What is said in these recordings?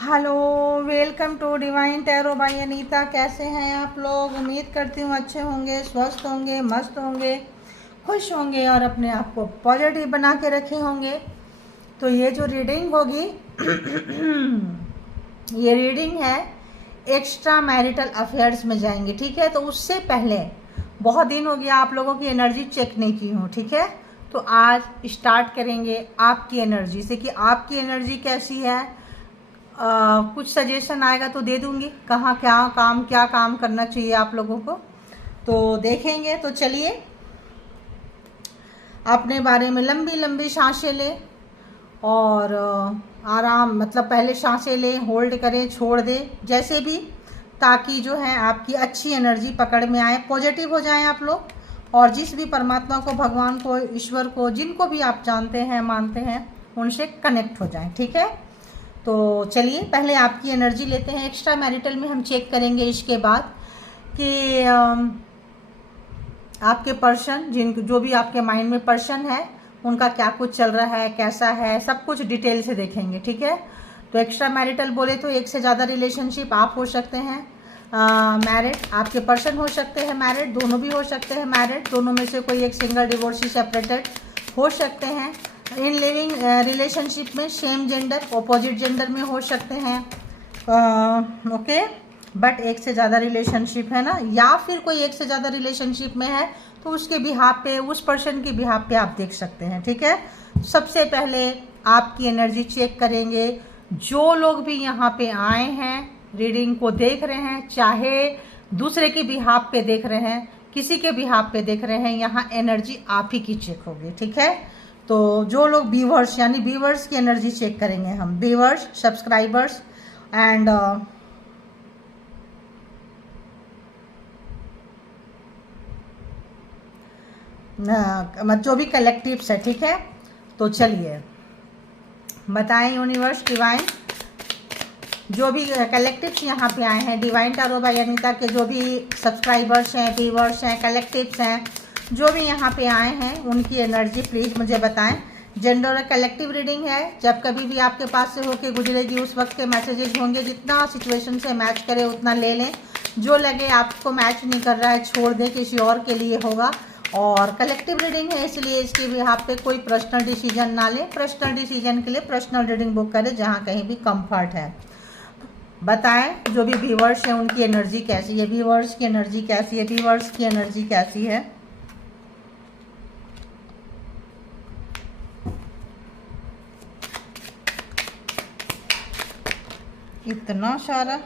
Hello, welcome to divine tarot by Anita. कैसे हैं आप लोग? उम्मीद करती हूँ अच्छे होंगे, स्वस्थ होंगे, मस्त होंगे, खुश होंगे और अपने आप को पॉजिटिव बना के रखे होंगे। तो ये जो रीडिंग होगी ये रीडिंग है एक्स्ट्रा मैरिटल अफेयर्स में जाएंगे, ठीक है। तो उससे पहले बहुत दिन हो गया आप लोगों की एनर्जी चेक नहीं की हूँ, ठीक है। तो आज स्टार्ट करेंगे आपकी एनर्जी से कि आपकी एनर्जी कैसी है। कुछ सजेशन आएगा तो दे दूंगी, कहाँ क्या काम करना चाहिए आप लोगों को, तो देखेंगे। तो चलिए, अपने बारे में लंबी लंबी सांसें लें और आराम, मतलब पहले सांसें लें, होल्ड करें, छोड़ दें, जैसे भी, ताकि जो है आपकी अच्छी एनर्जी पकड़ में आए, पॉजिटिव हो जाएं आप लोग। और जिस भी परमात्मा को, भगवान को, ईश्वर को, जिनको भी आप जानते हैं, मानते हैं, उनसे कनेक्ट हो जाएं, ठीक है। तो चलिए पहले आपकी एनर्जी लेते हैं। एक्स्ट्रा मैरिटल में हम चेक करेंगे इसके बाद कि आपके पर्सन, जो भी आपके माइंड में पर्सन है, उनका क्या कुछ चल रहा है, कैसा है, सब कुछ डिटेल से देखेंगे, ठीक है। तो एक्स्ट्रा मैरिटल बोले तो एक से ज़्यादा रिलेशनशिप आप हो सकते हैं मैरिड, आपके पर्सन हो सकते हैं मैरिड, दोनों भी हो सकते हैं मैरिड, दोनों में से कोई एक सिंगल, डिवोर्सी, सेपरेटेड हो सकते हैं। इन लिविंग रिलेशनशिप में सेम जेंडर, ऑपोजिट जेंडर में हो सकते हैं, ओके। बट एक से ज़्यादा रिलेशनशिप है ना, या फिर कोई एक से ज़्यादा रिलेशनशिप में है तो उसके बिहाफ पे, उस पर्सन के बिहाफ पे आप देख सकते हैं, ठीक है। सबसे पहले आपकी एनर्जी चेक करेंगे। जो लोग भी यहाँ पे आए हैं, रीडिंग को देख रहे हैं, चाहे दूसरे के बिहाफ पे देख रहे हैं, किसी के बिहाफ पे देख रहे हैं, यहाँ एनर्जी आप ही की चेक होगी, ठीक है। तो जो लोग व्यूअर्स, यानी व्यूअर्स की एनर्जी चेक करेंगे हम, व्यूअर्स, सब्सक्राइबर्स एंड जो भी कलेक्टिव्स है, ठीक है। तो चलिए बताएं यूनिवर्स, डिवाइन, जो भी कलेक्टिव्स यहाँ पे आए हैं, डिवाइन टैरो बाय अनीता के जो भी सब्सक्राइबर्स हैं, व्यूअर्स हैं, कलेक्टिव्स हैं, जो भी यहाँ पे आए हैं, उनकी एनर्जी प्लीज़ मुझे बताएं। जेंडर और कलेक्टिव रीडिंग है, जब कभी भी आपके पास से होके गुजरेगी उस वक्त के मैसेजेस होंगे, जितना सिचुएशन से मैच करे उतना ले लें, जो लगे आपको मैच नहीं कर रहा है छोड़ दें, किसी और के लिए होगा। और कलेक्टिव रीडिंग है, इसलिए इसके भी आप पे कोई पर्सनल डिसीजन ना लें। पर्सनल डिसीजन के लिए पर्सनल रीडिंग बुक करें, जहाँ कहीं भी कंफर्ट है। बताएं जो भी व्यूअर्स हैं उनकी एनर्जी कैसी है, व्यूअर्स की एनर्जी कैसी है, व्यूअर्स की एनर्जी कैसी है। इतना सारा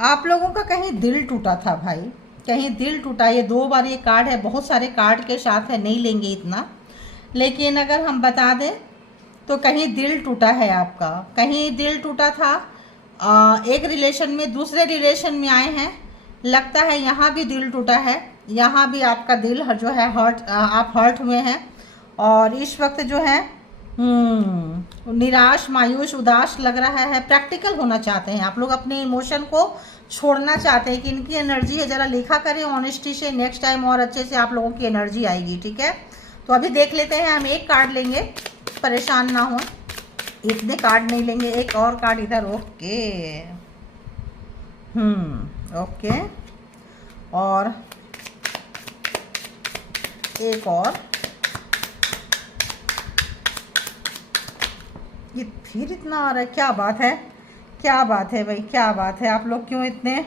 आप लोगों का कहीं दिल टूटा था भाई, कहीं दिल टूटा। ये 2 बार ये कार्ड है, बहुत सारे कार्ड के साथ है, नहीं लेंगे इतना, लेकिन अगर हम बता दें तो कहीं दिल टूटा है आपका, कहीं दिल टूटा था। एक रिलेशन में दूसरे रिलेशन में आए हैं, लगता है यहाँ भी दिल टूटा है, यहाँ भी आपका दिल जो है हर्ट, आप हर्ट हुए हैं। और इस वक्त जो है निराश, मायूस, उदास लग रहा है। प्रैक्टिकल होना चाहते हैं आप लोग, अपने इमोशन को छोड़ना चाहते हैं कि इनकी एनर्जी है, ज़रा लिखा करें ऑनेस्टी से, नेक्स्ट टाइम और अच्छे से आप लोगों की एनर्जी आएगी, ठीक है। तो अभी देख लेते हैं, हम एक कार्ड लेंगे, परेशान ना हो, इतने कार्ड नहीं लेंगे, एक और कार्ड इधर, ओके। ओके, और एक और, ये फिर इतना आ रहा है, क्या बात है, क्या बात है भाई, क्या बात है। आप लोग क्यों इतने,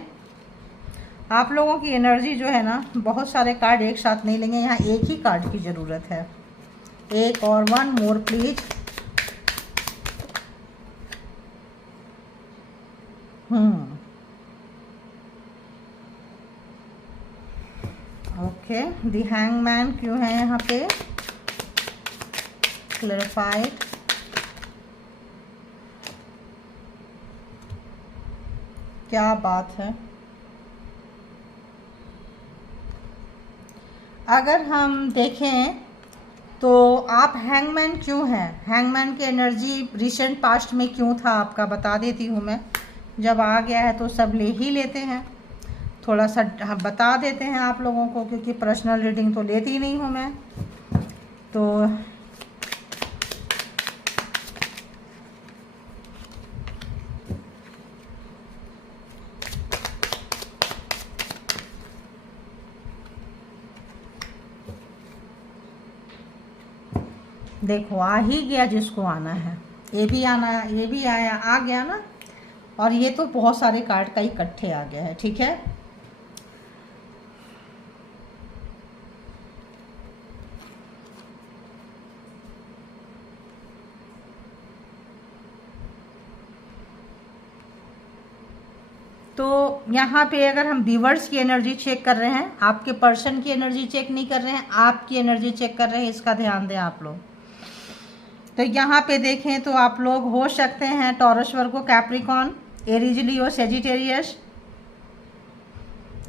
आप लोगों की एनर्जी जो है ना, बहुत सारे कार्ड एक साथ नहीं लेंगे, यहाँ एक ही कार्ड की ज़रूरत है। एक और, 1 more please. Okay, the hangman क्यों है यहाँ पे, क्लैरिफाइड। क्या बात है। अगर हम देखें तो आप हैंगमैन क्यों हैं, हैंगमैन की एनर्जी रिसेंट पास्ट में क्यों था आपका, बता देती हूँ मैं। जब आ गया है तो सब ले ही लेते हैं, थोड़ा सा बता देते हैं आप लोगों को, क्योंकि पर्सनल रीडिंग तो लेती नहीं हूँ मैं। तो देखो आ ही गया जिसको आना है, ये भी आना है, ये भी आया, आ गया ना। और ये तो बहुत सारे कार्ड का इकट्ठे आ गया है, ठीक है। तो यहाँ पे अगर हम व्यूवर्स की एनर्जी चेक कर रहे हैं, आपके पर्सन की एनर्जी चेक नहीं कर रहे हैं, आपकी एनर्जी चेक कर रहे हैं, इसका ध्यान दें आप लोग। तो यहाँ पे देखें तो आप लोग हो सकते हैं taurus, Virgo, Capricorn, Aries, Leo, Sagittarius,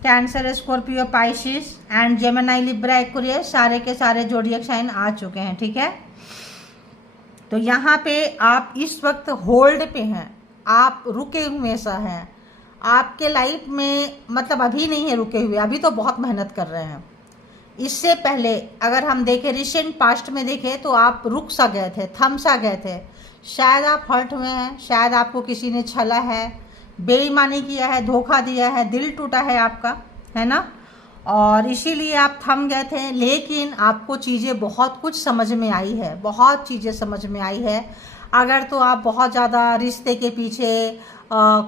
cancer, Scorpio, Pisces and Gemini, Libra, Aquarius, सारे के सारे जोडियक साइन आ चुके हैं, ठीक है। तो यहाँ पे आप इस वक्त होल्ड पे हैं, आप रुके हुए सा हैं, आपके लाइफ में मतलब अभी नहीं है रुके हुए, अभी तो बहुत मेहनत कर रहे हैं। इससे पहले अगर हम देखें रिसेंट पास्ट में देखें तो आप रुक सा गए थे, थम सा गए थे, शायद आप हर्ट हुए हैं, शायद आपको किसी ने छला है, बेईमानी किया है, धोखा दिया है, दिल टूटा है आपका, है ना, और इसीलिए आप थम गए थे। लेकिन आपको चीज़ें बहुत कुछ समझ में आई है, बहुत चीज़ें समझ में आई है। अगर तो आप बहुत ज़्यादा रिश्ते के पीछे,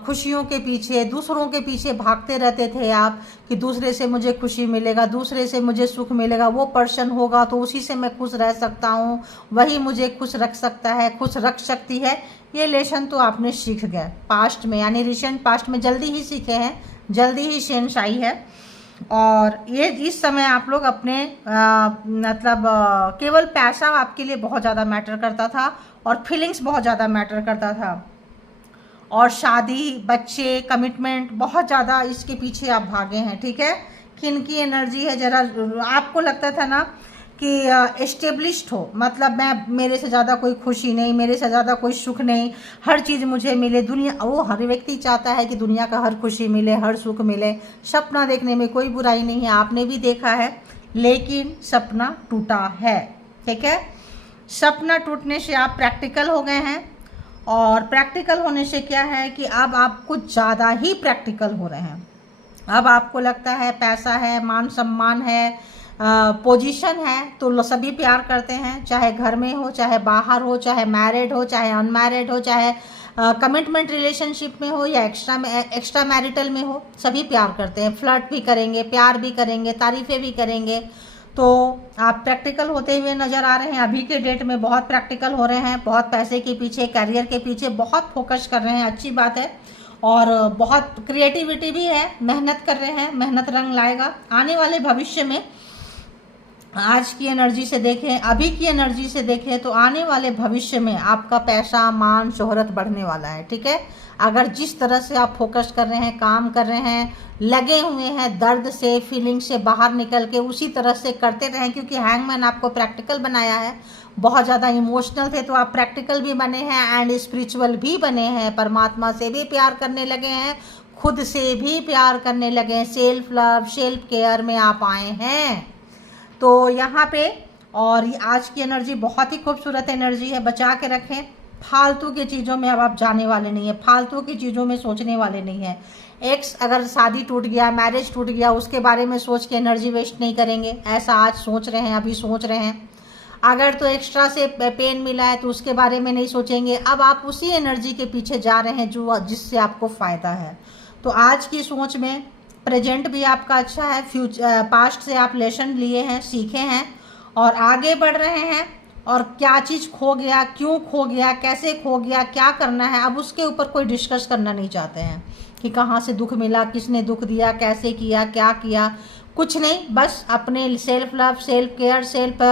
खुशियों के पीछे, दूसरों के पीछे भागते रहते थे आप कि दूसरे से मुझे खुशी मिलेगा, दूसरे से मुझे सुख मिलेगा, वो पर्सन होगा तो उसी से मैं खुश रह सकता हूँ, वही मुझे खुश रख सकता है, खुश रख सकती है। ये लेसन तो आपने सीख गए पास्ट में, यानी रिसेंट पास्ट में जल्दी ही सीखे हैं, जल्दी ही सेंस आई है। और ये इस समय आप लोग अपने मतलब केवल पैसा आपके लिए बहुत ज़्यादा मैटर करता था और फीलिंग्स बहुत ज़्यादा मैटर करता था, और शादी, बच्चे, कमिटमेंट, बहुत ज़्यादा इसके पीछे आप भागे हैं, ठीक है। किन की एनर्जी है, जरा आपको लगता था ना कि एस्टेब्लिश्ड हो, मतलब मैं, मेरे से ज़्यादा कोई खुशी नहीं, मेरे से ज़्यादा कोई सुख नहीं, हर चीज़ मुझे मिले, दुनिया, वो हर व्यक्ति चाहता है कि दुनिया का हर खुशी मिले, हर सुख मिले। सपना देखने में कोई बुराई नहीं है, आपने भी देखा है, लेकिन सपना टूटा है, ठीक है। सपना टूटने से आप प्रैक्टिकल हो गए हैं, और प्रैक्टिकल होने से क्या है कि अब आप कुछ ज़्यादा ही प्रैक्टिकल हो रहे हैं। अब आपको लगता है पैसा है, मान सम्मान है, पोजीशन है, तो सभी प्यार करते हैं, चाहे घर में हो, चाहे बाहर हो, चाहे मैरिड हो, चाहे अनमैरिड हो, चाहे कमिटमेंट रिलेशनशिप में हो या एक्स्ट्रा मैरिटल में हो, सभी प्यार करते हैं, फ्लर्ट भी करेंगे, प्यार भी करेंगे, तारीफ़ें भी करेंगे। तो आप प्रैक्टिकल होते हुए नज़र आ रहे हैं, अभी के डेट में बहुत प्रैक्टिकल हो रहे हैं, बहुत पैसे के पीछे, करियर के पीछे बहुत फोकस कर रहे हैं, अच्छी बात है। और बहुत क्रिएटिविटी भी है, मेहनत कर रहे हैं, मेहनत रंग लाएगा आने वाले भविष्य में। आज की एनर्जी से देखें, अभी की एनर्जी से देखें तो आने वाले भविष्य में आपका पैसा, मान, शोहरत बढ़ने वाला है, ठीक है। अगर जिस तरह से आप फोकस कर रहे हैं, काम कर रहे हैं, लगे हुए हैं, दर्द से, फीलिंग से बाहर निकल के उसी तरह से करते रहें, क्योंकि हैंगमैन आपको प्रैक्टिकल बनाया है। बहुत ज़्यादा इमोशनल थे तो आप प्रैक्टिकल भी बने हैं एंड स्पिरिचुअल भी बने हैं, परमात्मा से भी प्यार करने लगे हैं, खुद से भी प्यार करने लगे हैं, सेल्फ लव, सेल्फ केयर में आप आए हैं। तो यहाँ पे, और आज की एनर्जी बहुत ही खूबसूरत एनर्जी है, बचा के रखें। फालतू की चीज़ों में अब आप जाने वाले नहीं है, फालतू की चीज़ों में सोचने वाले नहीं है। एक्स अगर शादी टूट गया, मैरिज टूट गया, उसके बारे में सोच के एनर्जी वेस्ट नहीं करेंगे, ऐसा आज सोच रहे हैं, अभी सोच रहे हैं। अगर तो एक्स्ट्रा से पेन मिला है तो उसके बारे में नहीं सोचेंगे, अब आप उसी एनर्जी के पीछे जा रहे हैं जो जिससे आपको फ़ायदा है। तो आज की सोच में प्रेजेंट भी आपका अच्छा है, पास्ट से आप लेसन लिए हैं, सीखे हैं और आगे बढ़ रहे हैं। और क्या चीज़ खो गया, क्यों खो गया, कैसे खो गया, क्या करना है, अब उसके ऊपर कोई डिस्कस करना नहीं चाहते हैं कि कहाँ से दुख मिला, किसने दुख दिया, कैसे किया, क्या किया, कुछ नहीं। बस अपने self love, self care, self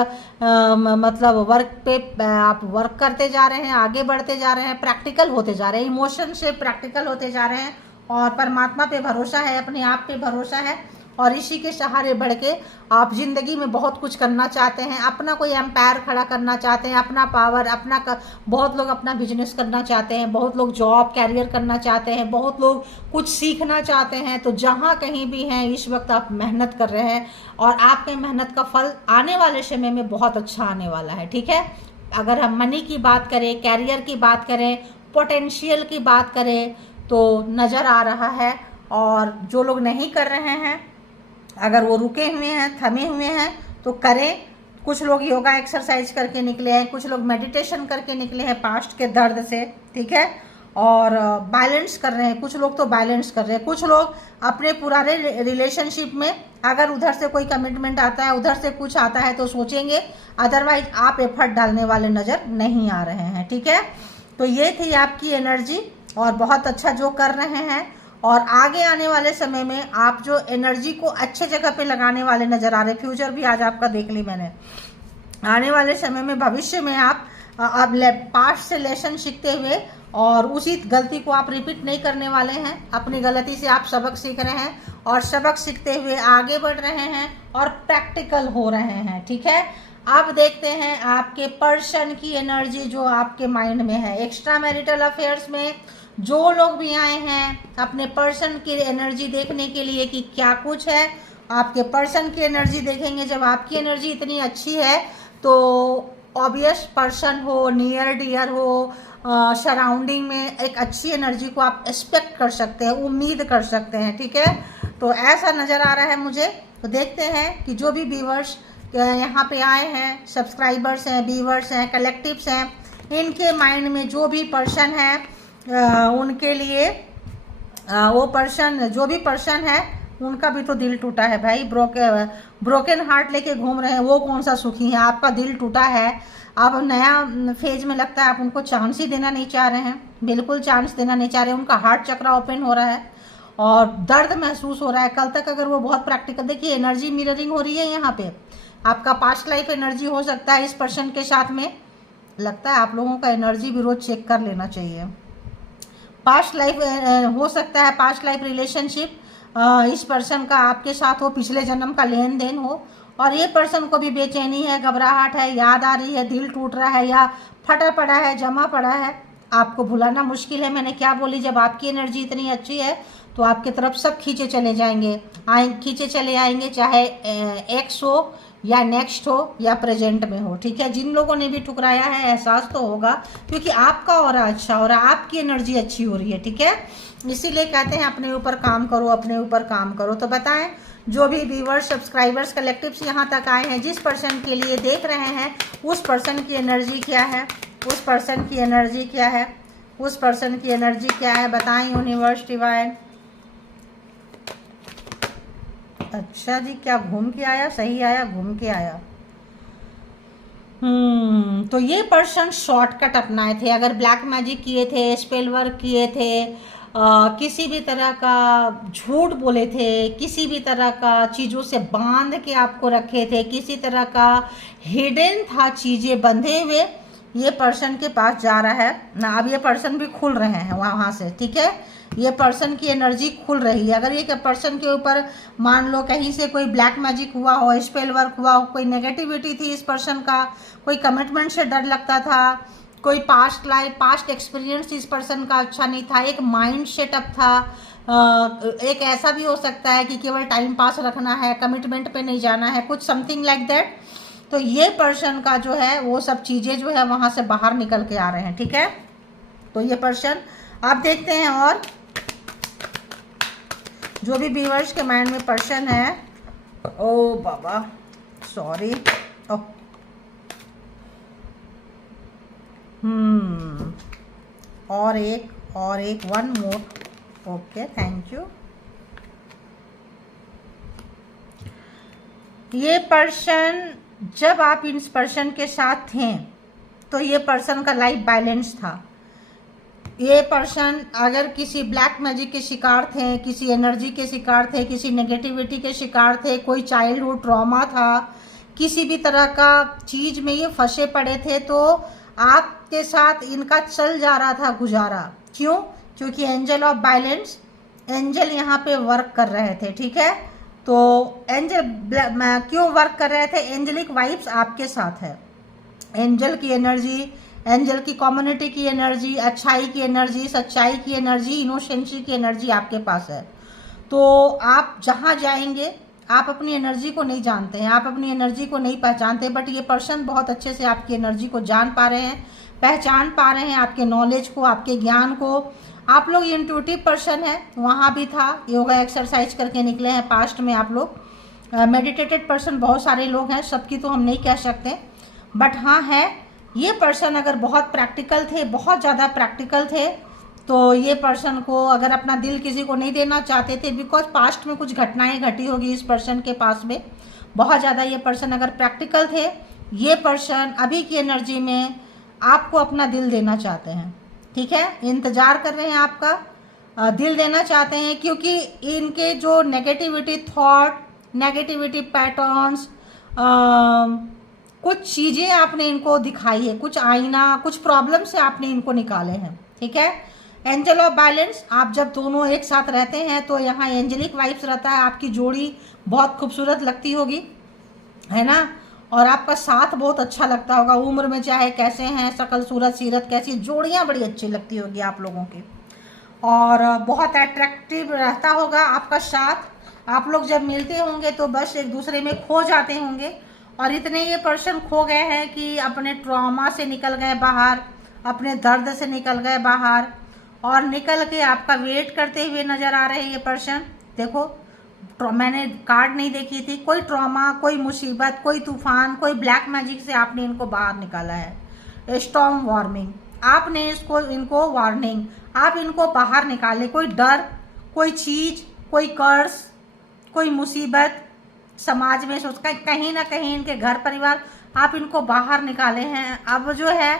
मतलब वर्क पे आप वर्क करते जा रहे हैं, आगे बढ़ते जा रहे हैं, प्रैक्टिकल होते जा रहे हैं, इमोशन से प्रैक्टिकल होते जा रहे हैं, और परमात्मा पे भरोसा है, अपने आप पे भरोसा है, और इसी के सहारे बढ़ के आप ज़िंदगी में बहुत कुछ करना चाहते हैं, अपना कोई एम्पायर खड़ा करना चाहते हैं, अपना पावर, बहुत लोग अपना बिजनेस करना चाहते हैं, बहुत लोग जॉब कैरियर करना चाहते हैं, बहुत लोग कुछ सीखना चाहते हैं। तो जहाँ कहीं भी हैं इस वक्त आप मेहनत कर रहे हैं, और आपके मेहनत का फल आने वाले समय में बहुत अच्छा आने वाला है, ठीक है। अगर हम मनी की बात करें, कैरियर की बात करें, पोटेंशियल की बात करें, तो नज़र आ रहा है। और जो लोग नहीं कर रहे हैं, अगर वो रुके हुए हैं, थमे हुए हैं, तो करें, कुछ लोग योगा एक्सरसाइज करके निकले हैं, कुछ लोग मेडिटेशन करके निकले हैं पास्ट के दर्द से, ठीक है, और बैलेंस कर रहे हैं, कुछ लोग तो बैलेंस कर रहे हैं, कुछ लोग अपने पुराने रिलेशनशिप में अगर उधर से कोई कमिटमेंट आता है, उधर से कुछ आता है तो सोचेंगे, अदरवाइज आप एफर्ट डालने वाले नज़र नहीं आ रहे हैं, ठीक है। तो ये थी आपकी एनर्जी और बहुत अच्छा जो कर रहे हैं, और आगे आने वाले समय में आप जो एनर्जी को अच्छे जगह पे लगाने वाले नज़र आ रहे, फ्यूचर भी आज आपका देख ली मैंने, आने वाले समय में भविष्य में आप अब पास्ट से लेसन सीखते हुए और उसी गलती को आप रिपीट नहीं करने वाले हैं, अपनी गलती से आप सबक सीख रहे हैं और सबक सीखते हुए आगे बढ़ रहे हैं और प्रैक्टिकल हो रहे हैं, ठीक है। अब देखते हैं आपके पर्सन की एनर्जी जो आपके माइंड में है। एक्स्ट्रा मैरिटल अफेयर्स में जो लोग भी आए हैं अपने पर्सन की एनर्जी देखने के लिए कि क्या कुछ है, आपके पर्सन की एनर्जी देखेंगे। जब आपकी एनर्जी इतनी अच्छी है तो ऑब्वियस पर्सन हो, नियर डियर हो, सराउंडिंग में एक अच्छी एनर्जी को आप एक्सपेक्ट कर सकते हैं, उम्मीद कर सकते हैं, ठीक है। तो ऐसा नज़र आ रहा है मुझे। तो देखते हैं कि जो भी व्यूवर्स यहाँ पे आए हैं, सब्सक्राइबर्स हैं, व्यूवर्स हैं, कलेक्टिव्स हैं, इनके माइंड में जो भी पर्सन है उनके लिए वो पर्सन, जो भी पर्सन है उनका भी तो दिल टूटा है भाई। ब्रोकन हार्ट लेके घूम रहे हैं, वो कौन सा सुखी है। आपका दिल टूटा है, अब नया फेज में लगता है आप उनको चांस ही देना नहीं चाह रहे हैं, बिल्कुल चांस देना नहीं चाह रहे हैं। उनका हार्ट चक्र ओपन हो रहा है और दर्द महसूस हो रहा है। कल तक अगर वो बहुत प्रैक्टिकल, देखिए एनर्जी मिररिंग हो रही है यहाँ पे, आपका पास्ट लाइफ एनर्जी हो सकता है इस पर्सन के साथ में। लगता है आप लोगों का एनर्जी भी रोज चेक कर लेना चाहिए। पास्ट लाइफ हो सकता है, पास्ट लाइफ रिलेशनशिप इस पर्सन का आपके साथ हो, पिछले जन्म का लेन देन हो, और ये पर्सन को भी बेचैनी है, घबराहट है, याद आ रही है, दिल टूट रहा है या फटा पड़ा है, जमा पड़ा है। आपको भुलाना मुश्किल है। मैंने क्या बोली, जब आपकी एनर्जी इतनी अच्छी है तो आपकी तरफ सब खींचे चले जाएंगे, खींचे चले आएंगे, चाहे एक्स हो या नेक्स्ट हो या प्रेजेंट में हो, ठीक है। जिन लोगों ने भी ठुकराया है एहसास तो होगा, क्योंकि आपका ऑरा अच्छा हो रहा है, आपकी एनर्जी अच्छी हो रही है, ठीक है। इसीलिए कहते हैं अपने ऊपर काम करो, अपने ऊपर काम करो। तो बताएं जो भी व्यूवर्स, सब्सक्राइबर्स, कलेक्टिव्स यहाँ तक आए हैं, जिस पर्सन के लिए देख रहे हैं उस पर्सन की एनर्जी क्या है, उस पर्सन की एनर्जी क्या है, उस पर्सन की एनर्जी क्या है, बताएं यूनिवर्स डिवाइन। अच्छा जी, क्या घूम के आया, सही आया, घूम के आया। तो ये पर्सन शॉर्टकट अपनाए थे। अगर ब्लैक मैजिक किए थे, स्पेल वर्क किए थे, किसी भी तरह का झूठ बोले थे, किसी भी तरह का चीज़ों से बांध के आपको रखे थे, किसी तरह का हिडन था चीज़ें बंधे हुए, ये पर्सन के पास जा रहा है ना। अब ये पर्सन भी खुल रहे हैं वहाँ से, ठीक है। ये पर्सन की एनर्जी खुल रही है। अगर ये पर्सन के ऊपर मान लो कहीं से कोई ब्लैक मैजिक हुआ हो, स्पेल वर्क हुआ हो, कोई नेगेटिविटी थी इस पर्सन का, कोई कमिटमेंट से डर लगता था, कोई पास्ट लाइफ, पास्ट एक्सपीरियंस इस पर्सन का अच्छा नहीं था, एक माइंड सेटअप था, एक ऐसा भी हो सकता है कि केवल टाइम पास रखना है, कमिटमेंट पे नहीं जाना है, कुछ समथिंग लाइक दैट। तो ये पर्सन का जो है वो सब चीज़ें जो है वहाँ से बाहर निकल के आ रहे हैं, ठीक है। तो ये पर्सन आप देखते हैं, और जो भी व्यूअर्स के माइंड में पर्सन है, ओ बाबा सॉरी, और एक one more, okay thank you. ये पर्सन, जब आप इस पर्सन के साथ थे तो ये पर्सन का लाइफ बैलेंस था। ये पर्सन अगर किसी ब्लैक मैजिक के शिकार थे, किसी एनर्जी के शिकार थे, किसी नेगेटिविटी के शिकार थे, कोई चाइल्डहुड ट्रॉमा था, किसी भी तरह का चीज़ में ये फंसे पड़े थे, तो आपके साथ इनका चल जा रहा था गुजारा। क्यों? क्योंकि एंजल ऑफ बैलेंस, एंजल यहाँ पे वर्क कर रहे थे, ठीक है। तो एंजल क्यों वर्क कर रहे थे? एंजलिक वाइब्स आपके साथ है, एंजल की एनर्जी, एंजल की कम्युनिटी की एनर्जी, अच्छाई की एनर्जी, सच्चाई की एनर्जी, इनोसेंसी की एनर्जी आपके पास है। तो आप जहाँ जाएंगे, आप अपनी एनर्जी को नहीं जानते हैं, आप अपनी एनर्जी को नहीं पहचानते, बट ये पर्सन बहुत अच्छे से आपकी एनर्जी को जान पा रहे हैं, पहचान पा रहे हैं, आपके नॉलेज को, आपके ज्ञान को। आप लोग इंट्यूटिव पर्सन है, वहाँ भी था, योगा एक्सरसाइज करके निकले हैं पास्ट में आप लोग, मेडिटेटेड पर्सन बहुत सारे लोग हैं, सबकी तो हम नहीं कह सकते, बट हाँ है ये पर्सन अगर बहुत प्रैक्टिकल थे, बहुत ज़्यादा प्रैक्टिकल थे, तो ये पर्सन को अगर अपना दिल किसी को नहीं देना चाहते थे, बिकॉज पास्ट में कुछ घटनाएं घटी होगी इस पर्सन के पास में बहुत ज़्यादा, ये पर्सन अगर प्रैक्टिकल थे, ये पर्सन अभी की एनर्जी में आपको अपना दिल देना चाहते हैं, ठीक है, इंतज़ार कर रहे हैं आपका, दिल देना चाहते हैं, क्योंकि इनके जो नेगेटिविटी थॉट, नेगेटिविटी पैटर्न्स, कुछ चीज़ें आपने इनको दिखाई है, कुछ आईना, कुछ प्रॉब्लम से आपने इनको निकाले हैं, ठीक है। एंजल ऑफ बैलेंस, आप जब दोनों एक साथ रहते हैं तो यहाँ एंजेलिक वाइब्स रहता है, आपकी जोड़ी बहुत खूबसूरत लगती होगी, है ना, और आपका साथ बहुत अच्छा लगता होगा, उम्र में चाहे कैसे हैं, शकल सूरत सीरत कैसी, जोड़ियाँ बड़ी अच्छी लगती होगी आप लोगों की, और बहुत अट्रैक्टिव रहता होगा आपका साथ, आप लोग जब मिलते होंगे तो बस एक दूसरे में खो जाते होंगे, और इतने ये पर्सन खो गए हैं कि अपने ट्रॉमा से निकल गए बाहर, अपने दर्द से निकल गए बाहर, और निकल के आपका वेट करते हुए नज़र आ रहे हैं ये पर्सन। देखो मैंने कार्ड नहीं देखी थी, कोई ट्रॉमा, कोई मुसीबत, कोई तूफान, कोई ब्लैक मैजिक से आपने इनको बाहर निकाला है, स्टॉर्म वार्निंग, आपने इनको वार्निंग, आप इनको बाहर निकाले, कोई डर, कोई चीज़, कोई कर्ज, कोई मुसीबत समाज में सोचता है, कहीं ना कहीं इनके घर परिवार, आप इनको बाहर निकाले हैं। अब जो है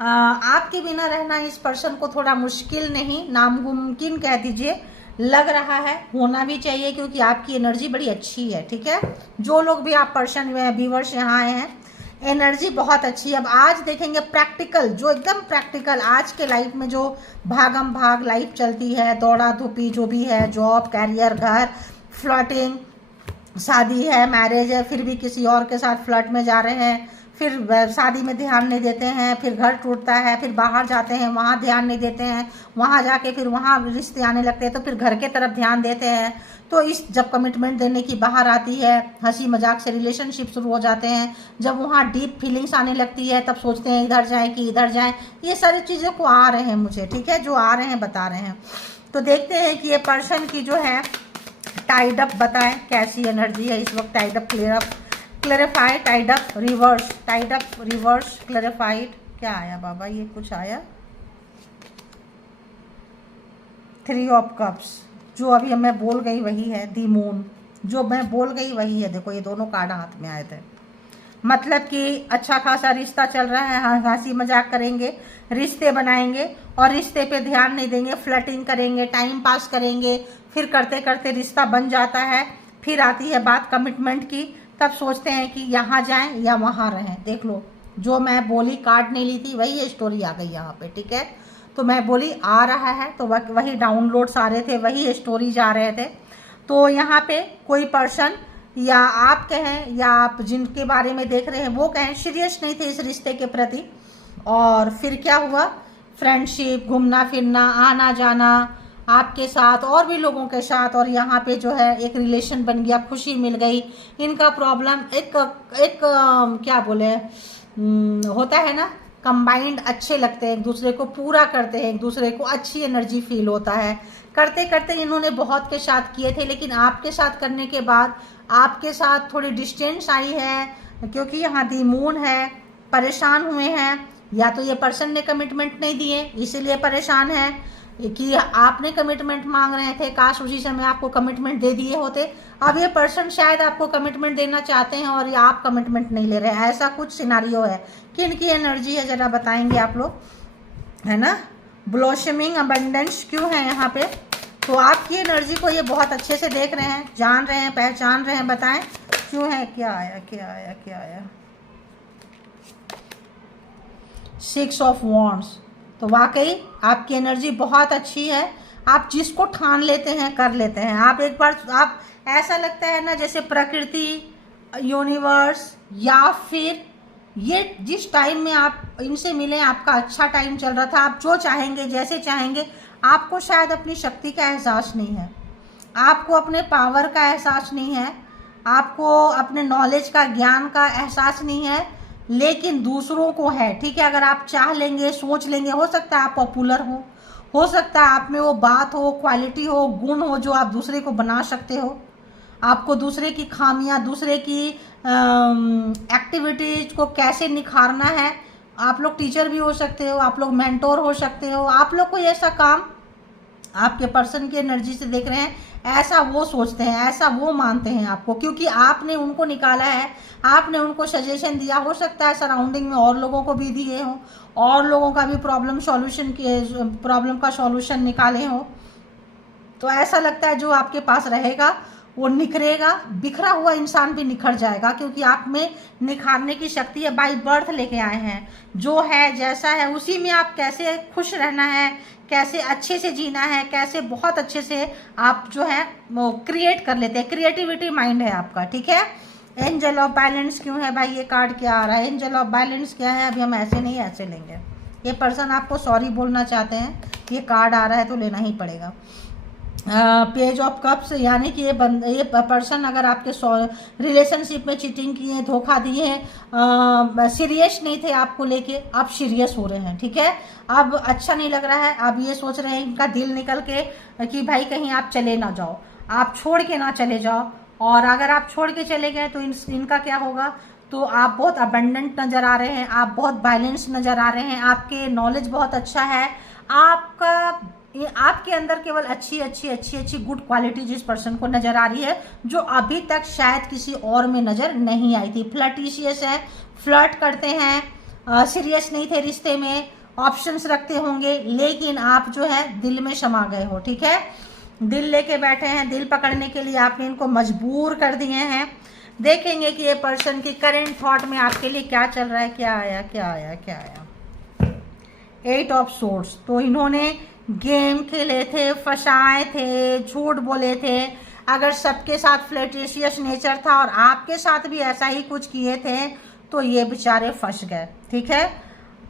आपके बिना रहना इस पर्सन को थोड़ा मुश्किल नहीं, नामुमकिन कह दीजिए, लग रहा है, होना भी चाहिए, क्योंकि आपकी एनर्जी बड़ी अच्छी है, ठीक है। जो लोग भी आप पर्सन व्यूअर्स यहाँ आए हैं, एनर्जी बहुत अच्छी है। अब आज देखेंगे प्रैक्टिकल, जो एकदम प्रैक्टिकल आज के लाइफ में जो भागम भाग लाइफ चलती है, दौड़ा धूपी जो भी है, जॉब, कैरियर, घर, फ्लर्टिंग, शादी है, मैरिज है, फिर भी किसी और के साथ फ्लर्ट में जा रहे हैं, फिर शादी में ध्यान नहीं देते हैं, फिर घर टूटता है, फिर बाहर जाते हैं वहाँ ध्यान नहीं देते हैं, वहाँ जाके फिर वहाँ रिश्ते आने लगते हैं तो फिर घर के तरफ ध्यान देते हैं। तो इस जब कमिटमेंट देने की बाहर आती है, हंसी मजाक से रिलेशनशिप शुरू हो जाते हैं, जब वहाँ डीप फीलिंग्स आने लगती है तब सोचते हैं इधर जाएँ कि इधर जाएँ। ये सारी चीज़ें को आ रहे हैं मुझे, ठीक है, जो आ रहे हैं बता रहे हैं। तो देखते हैं कि ये पर्सन की जो है टाइड अप बताएं कैसी एनर्जी है इस वक्त। Tied up, clarified, tied up reverse, tied up reverse, clarified, क्या आया बाबा, ये कुछ आया, 3 ऑफ कप्स, जो अभी मैं बोल गई वही है, दी मून, जो मैं बोल गई वही है। देखो ये दोनों कार्ड हाथ में आए थे, मतलब कि अच्छा खासा रिश्ता चल रहा है, हंसी मजाक करेंगे, रिश्ते बनाएंगे और रिश्ते पे ध्यान नहीं देंगे, फ्लर्टिंग करेंगे, टाइम पास करेंगे, फिर करते करते रिश्ता बन जाता है, फिर आती है बात कमिटमेंट की, तब सोचते हैं कि यहाँ जाएं या वहाँ रहें। देख लो जो मैं बोली, कार्ड नहीं ली थी वही स्टोरी आ गई यहाँ पे, ठीक है। तो मैं बोली आ रहा है तो वही डाउनलोड्स आ रहे थे, वही स्टोरी जा रहे थे। तो यहाँ पे कोई पर्सन या आप कहें या आप जिनके बारे में देख रहे हैं वो कहें सीरियस नहीं थे इस रिश्ते के प्रति, और फिर क्या हुआ, फ्रेंडशिप, घूमना फिरना, आना जाना आपके साथ और भी लोगों के साथ, और यहाँ पे जो है एक रिलेशन बन गया, खुशी मिल गई। इनका प्रॉब्लम एक क्या बोले होता है ना, कंबाइंड अच्छे लगते हैं, एक दूसरे को पूरा करते हैं, एक दूसरे को अच्छी एनर्जी फील होता है। करते करते इन्होंने बहुत के साथ किए थे, लेकिन आपके साथ करने के बाद आपके साथ थोड़ी डिस्टेंस आई है, क्योंकि यहाँ दी मून है, परेशान हुए हैं, या तो ये पर्सन ने कमिटमेंट नहीं दिए इसीलिए परेशान है, कि आपने कमिटमेंट मांग रहे थे, काश उसी समय आपको कमिटमेंट दे दिए होते। अब ये पर्सन शायद आपको कमिटमेंट देना चाहते हैं और ये आप कमिटमेंट नहीं ले रहे हैं, ऐसा कुछ सिनारियो है। किन की एनर्जी है जरा बताएंगे आप लोग, है ना। ब्लॉसमिंग अबंडेंस क्यों है यहाँ पे, तो आपकी एनर्जी को ये बहुत अच्छे से देख रहे हैं, जान रहे हैं, पहचान रहे हैं, बताएं क्यों है, क्या आया, क्या आया, क्या आया, 6 ऑफ वॉन्ड्स। तो वाकई आपकी एनर्जी बहुत अच्छी है, आप जिसको ठान लेते हैं कर लेते हैं। आप एक बार आप ऐसा लगता है ना जैसे प्रकृति, यूनिवर्स, या फिर ये जिस टाइम में आप इनसे मिले आपका अच्छा टाइम चल रहा था, आप जो चाहेंगे जैसे चाहेंगे, आपको शायद अपनी शक्ति का एहसास नहीं है, आपको अपने पावर का एहसास नहीं है, आपको अपने नॉलेज का, ज्ञान का एहसास नहीं है, लेकिन दूसरों को है, ठीक है। अगर आप चाह लेंगे, सोच लेंगे, हो सकता है आप पॉपुलर हो सकता है आप में वो बात हो, क्वालिटी हो, गुण हो जो आप दूसरे को बना सकते हो, आपको दूसरे की खामियां, दूसरे की एक्टिविटीज को कैसे निखारना है। आप लोग टीचर भी हो सकते हो, आप लोग मेंटोर हो सकते हो, आप लोग कोई ऐसा काम आपके पर्सन की एनर्जी से देख रहे हैं, ऐसा वो सोचते हैं, ऐसा वो मानते हैं आपको, क्योंकि आपने उनको निकाला है, आपने उनको सजेशन दिया। हो सकता है सराउंडिंग में और लोगों को भी दिए हों, और लोगों का भी प्रॉब्लम का सॉल्यूशन निकाले हों। तो ऐसा लगता है जो आपके पास रहेगा वो निखरेगा, बिखरा हुआ इंसान भी निखर जाएगा, क्योंकि आप में निखारने की शक्ति है। बाई बर्थ लेके आए हैं, जो है जैसा है उसी में आप कैसे खुश रहना है, कैसे अच्छे से जीना है, कैसे बहुत अच्छे से आप जो है वो क्रिएट कर लेते हैं। क्रिएटिविटी माइंड है आपका, ठीक है। एंजल ऑफ बैलेंस क्यों है भाई, ये कार्ड क्या आ रहा है? एंजल ऑफ बैलेंस क्या है? अभी हम ऐसे नहीं ऐसे लेंगे। ये पर्सन आपको सॉरी बोलना चाहते हैं, ये कार्ड आ रहा है तो लेना ही पड़ेगा। पेज ऑफ कप्स, यानी कि ये पर्सन अगर आपके रिलेशनशिप में चीटिंग किए, धोखा दिए हैं, सीरियस नहीं थे आपको लेके, अब सीरियस हो रहे हैं, ठीक है। अब अच्छा नहीं लग रहा है, अब ये सोच रहे हैं इनका दिल निकल के कि भाई कहीं आप चले ना जाओ, आप छोड़ के ना चले जाओ। और अगर आप छोड़ के चले गए तो इनका क्या होगा? तो आप बहुत अबंडेंट नज़र आ रहे हैं, आप बहुत बैलेंस नज़र आ रहे हैं, आपके नॉलेज बहुत अच्छा है, आपके अंदर केवल अच्छी गुड क्वालिटी जिस पर्सन को नजर आ रही है, जो अभी तक शायद किसी और में नजर नहीं आई थी। फ्लर्टिशियस है, फ्लर्ट करते हैं, सीरियस नहीं थे रिश्ते में, ऑप्शंस रखते होंगे, लेकिन आप जो है दिल में समा गए हो, ठीक है। दिल लेके बैठे हैं, दिल पकड़ने के लिए आपने इनको मजबूर कर दिए हैं। देखेंगे कि ये पर्सन की करेंट थॉट में आपके लिए क्या चल रहा है। क्या आया, क्या आया, क्या आया? 8 ऑफ सोर्ड्स। तो इन्होंने गेम खेले थे, फंसाए थे, झूठ बोले थे। अगर सबके साथ फ्लर्टिशियस नेचर था और आपके साथ भी ऐसा ही कुछ किए थे तो ये बेचारे फंस गए, ठीक है।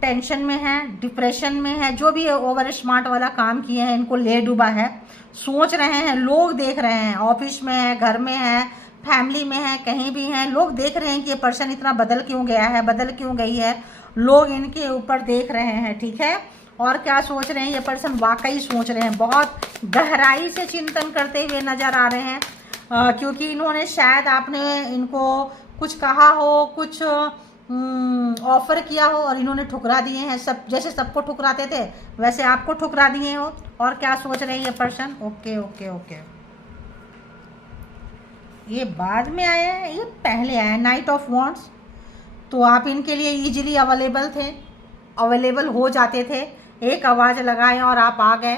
टेंशन में है, डिप्रेशन में है, जो भी ओवर स्मार्ट वाला काम किए हैं इनको ले डूबा है। सोच रहे हैं, लोग देख रहे हैं, ऑफिस में है, घर में है, फैमिली में है, कहीं भी हैं, लोग देख रहे हैं कि ये पर्सन इतना बदल क्यों गया है, बदल क्यों गई है। लोग इनके ऊपर देख रहे हैं, ठीक है। और क्या सोच रहे हैं ये पर्सन? वाकई सोच रहे हैं, बहुत गहराई से चिंतन करते हुए नजर आ रहे हैं, क्योंकि इन्होंने शायद आपने इनको कुछ कहा हो, कुछ ऑफर किया हो और इन्होंने ठुकरा दिए हैं। सब जैसे सबको ठुकराते थे वैसे आपको ठुकरा दिए हो। और क्या सोच रहे हैं ये पर्सन? ओके ओके ओके, ये बाद में आया है, ये पहले आया है, नाइट ऑफ वॉन्ड्स। तो आप इनके लिए इजीली अवेलेबल हो जाते थे, एक आवाज़ लगाए और आप आ गए,